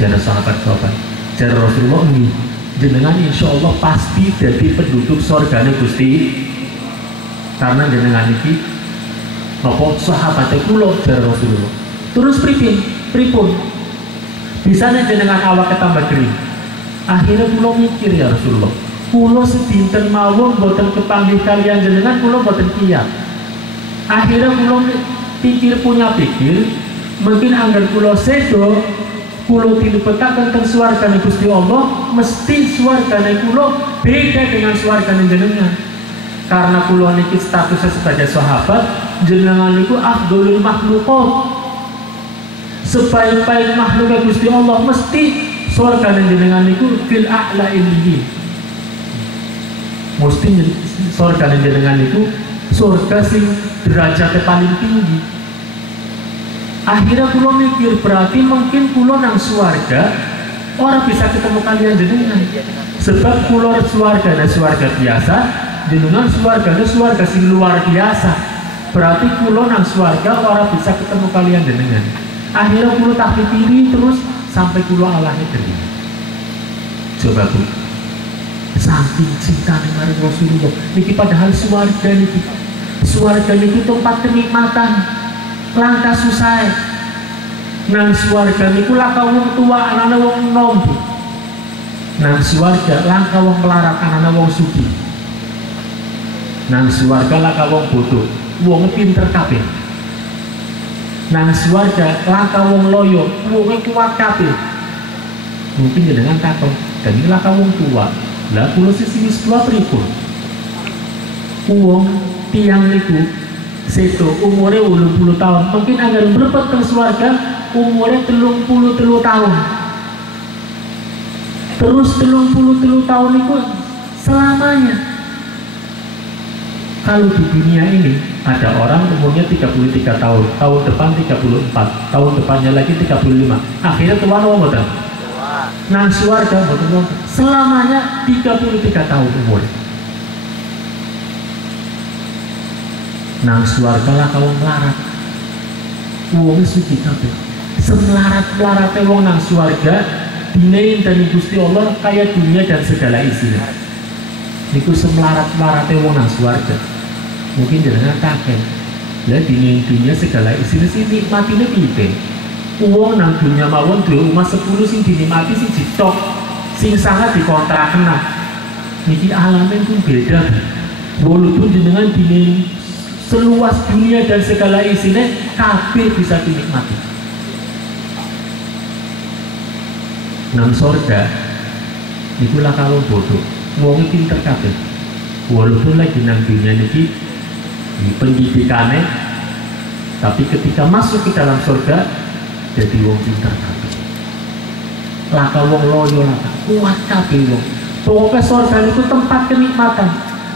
Jare sahabat-sahabat, jare Rasulullah, nggih, jenengan insya Allah pasti jadi penduduk surgane Gusti, karena jenengan iki napa sahabate kula jare Rasulullah. Terus pripun bisane jenengan awake tambah kering. Akhirnya kula mikir ya Rasulullah, kula sedinten mawon boten kepanggih kalian jenengan, kula boten kiyat. Akhirnya kula pikir, mungkin anggar kula sedo kula dilebetaken teng swargane Gusti Allah, mesti swargane kula beda dengan swargane jenengan. Karena kula niki statusnya sebagai sahabat, jenengan niku afdholul makhluqat, sebaik-baik makhluk Gusti Allah, mesti swargane jenengan niku fil a'la illiyin. Mesti swargane jenengan niku surga sing derajatnya paling tinggi. Akhirnya kula mikir, berarti mungkin kula nang swarga orang bisa ketemu kalian jenengan, sebab kula swarga biasa, jenengan swarga sing luar biasa. Berarti kula nang swarga orang bisa ketemu kalian jenengan. Akhirnya kula tak pikiri terus sampai kula alahnya kering. Coba Bu, saking cintane marang Rasulullah niki, padahal swarga niki tempat kenikmatan, langkah susah. Nang swarga niku laka wong tua anane wong nom. Nang swarga langka wong melarat anane wong sugih. Nang swarga laka wong bodoh, wong pinter kabeh. Nang swarga langka wong loyo, wong kuat kabeh. Mungkin jenengan takon, dan ini laka wong tua. Lah kula sing wis tua pripun? Wong tiang niku sedo umure 80 tahun, mungkin anggar mlebet teng swarga umure 33 tahun. Terus 33 tahun itu selamanya. Kalau di dunia ini ada orang umurnya 33 tahun, tahun depan 34, tahun depannya lagi 35, akhirnya tua nomor berapa? Nang swarga betul selamanya 33 tahun umur. Nang swarga lah kalau melarat, wong suci kabeh. Semelarat-melarate wong nang swarga dinain dari Gusti Allah kaya dunia dan segala isinya. Niku semelarat-melarate wong nang swarga. Mungkin jenengan kaget. Lah dinain dunia segala isinya sih nikmatine piye? Wong nang dunia mawon duwe omah 10 sing dinikmati sing ditok, sing sangat dikontrakna. Niki alamnya pun beda. Walaupun jenengan dinain seluas dunia dan segala isinya kabeh bisa dinikmati. Nang sorga ikulah kalau bodoh wong pinter kabeh, walaupun lagi nang dunia niki di pendidikannya, tapi ketika masuk ke dalam sorga jadi wong pinter kabeh. Laka wong loyo laka kuat kabeh wong. Pokoknya sorga itu tempat kenikmatan.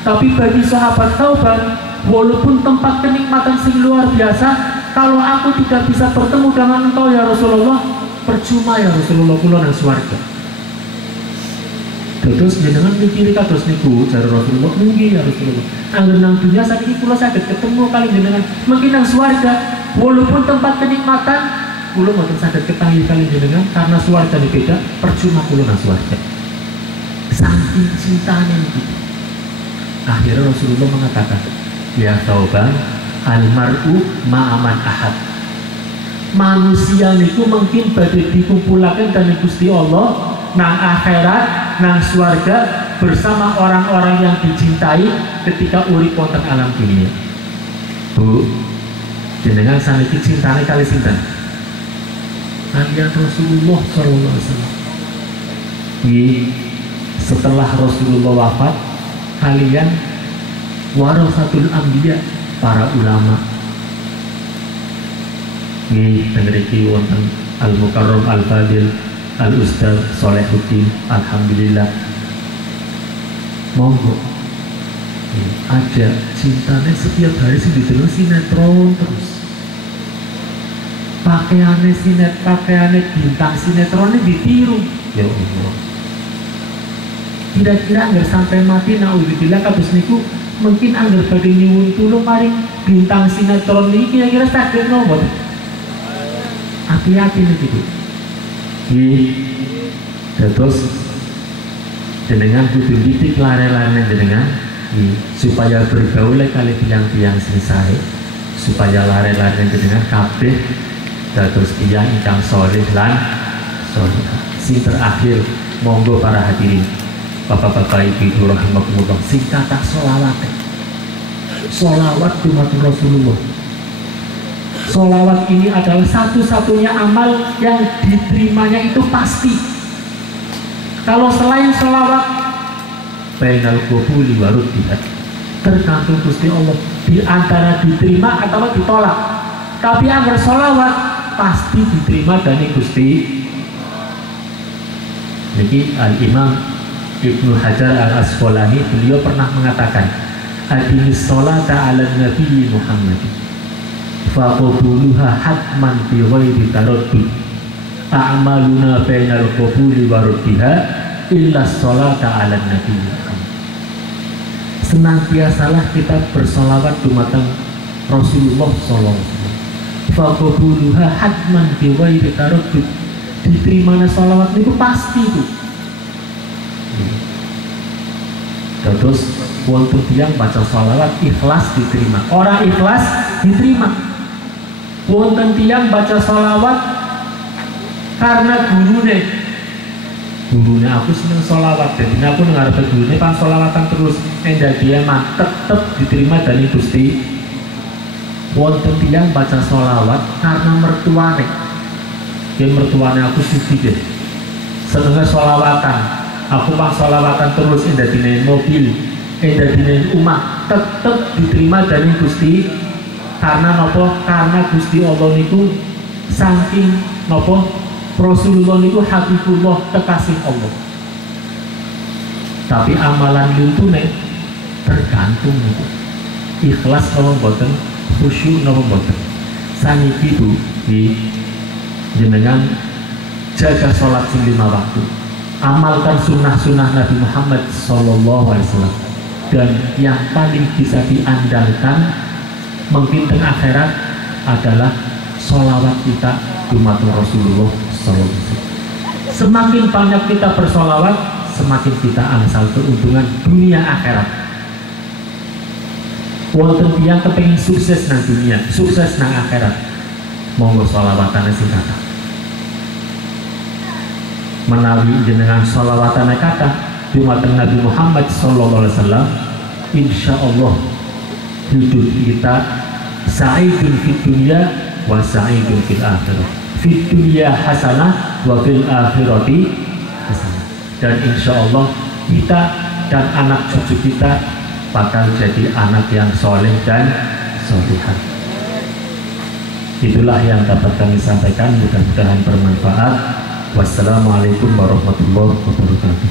Tapi bagi sahabat Thauban, walaupun tempat kenikmatan sing luar biasa, kalau aku tidak bisa bertemu dengan engkau ya Rasulullah, percuma ya Rasulullah, kula nang swarga. Terus jenengan mikiri kados niku jare Rasulullah, nggih ya Rasulullah. Angger nang dunya sakniki kula saged ketemu kali jenengan, mungkin nang swarga walaupun tempat kenikmatan kula mboten saged ketangi kali jenengan karena swargane beda, percuma kula nang swarga. Saking cintanya niku. Akhirnya Rasulullah mengatakan, ya Thauban, almar'u ma'aman ahad. Manusia niku mungkin badhe dikumpulaken dan Gusti Allah nang akhirat, nang swarga bersama orang-orang yang dicintai ketika urip wonten alam dunia. Bu, jenengan saniki cintane kali sinten? Kalian Rasulullah sallallahu alaihi wasallam. Setelah Rasulullah wafat, kalian warasatul anbiya, para ulama. Tengriki wonten Al-Mukarram Al-Fadil Al-Ustaz Solehuddin, alhamdulillah. Monggo. Ada cintanya setiap hari sih didelok sinetron terus. Pakaiannya bintang sinetronnya ditiru. Ya Allah. Kira-kira nggak sampai mati naudzubillah kados niku mungkin anggar badhe nyuwun tulung maring bintang sinetron niki kira-kira saged nopo. Hati-hati niku. Terus jenengan kudu didik lare-lare jenengan supaya bergaul kali tiang-tiang sing sae, supaya lare-lare jenengan kabeh dados tiyang ingkang saleh lan salihah. Sing terakhir, monggo para hadirin, Bapak-bapak Ibu rahimakumullah, sing kathah sholawat dumateng Rasulullah. Sholawat ini adalah satu-satunya amal yang diterimanya itu pasti. Kalau selain sholawat, bainal qubuli wa ruddiha, tergantung Gusti Allah di antara diterima atau ditolak. Tapi agar sholawat pasti diterima dari Gusti. Jadi Al-Imam Ibnu Hajar Al-Asqalani beliau pernah mengatakan, adimis sholata ala Nabi Muhammad faqabuluha hatman bi ghairi taraddud a'maluna bainal qabuli wa raddiha illa sholata 'alan nabi. Senantiasalah kita bersolawat dumateng Rasulullah sallallahu alaihi wasallam. Faqabuluha hatman bi ghairi taraddud, diterimana sholawat itu pasti itu. Terus wonten tiyang baca sholawat ikhlas diterima, orang ikhlas diterima. Wonten tiyang baca sholawat karena gurune aku seneng sholawat, jadi aku dengar gurune pan sholawatan terus, endah dia mah tetep diterima dari Gusti. Wonten tiyang baca sholawat karena mertuane, mertuane aku sudi deh, senengnya sholawatan, aku pan sholawatan terus, endah dinain mobil, endah dinain umah, tetep diterima dari Gusti. Karena nopo? Karena Gusti Allah niku saking nopo? Rasulullah niku habibullah, kekasih Allah. Tapi amalan lintune tergantung niku. Ikhlas nopo mboten, khusyuk nopo mboten. Saniki Bu, jenengan jaga sholat sing 5 waktu. Amalkan sunnah-sunnah Nabi Muhammad sallallahu alaihi wasallam. Dan yang paling bisa diandalkan mungkin tengah akhirat adalah sholawat kita dumateng Rasulullah sallallahu alaihi wasallam. Semakin banyak kita bersolawat, semakin kita angsal keuntungan dunia akhirat. Wonten tiyang kepengin sukses nang dunia, sukses nang akhirat, monggo sholawatane sing kathah. Menawi jenengan sholawatane kathah dumateng Nabi Muhammad sallallahu alaihi wasallam, insyaallah hidup kita sa'idun fid dunya wa sa'idun fil akhirah. Fid dunya hasanah wa fil akhirati hasanah. Dan insyaallah kita dan anak cucu kita bakal jadi anak yang soleh dan solihah. Itulah yang dapat kami sampaikan, mudah-mudahan bermanfaat. Wassalamualaikum warahmatullahi wabarakatuh.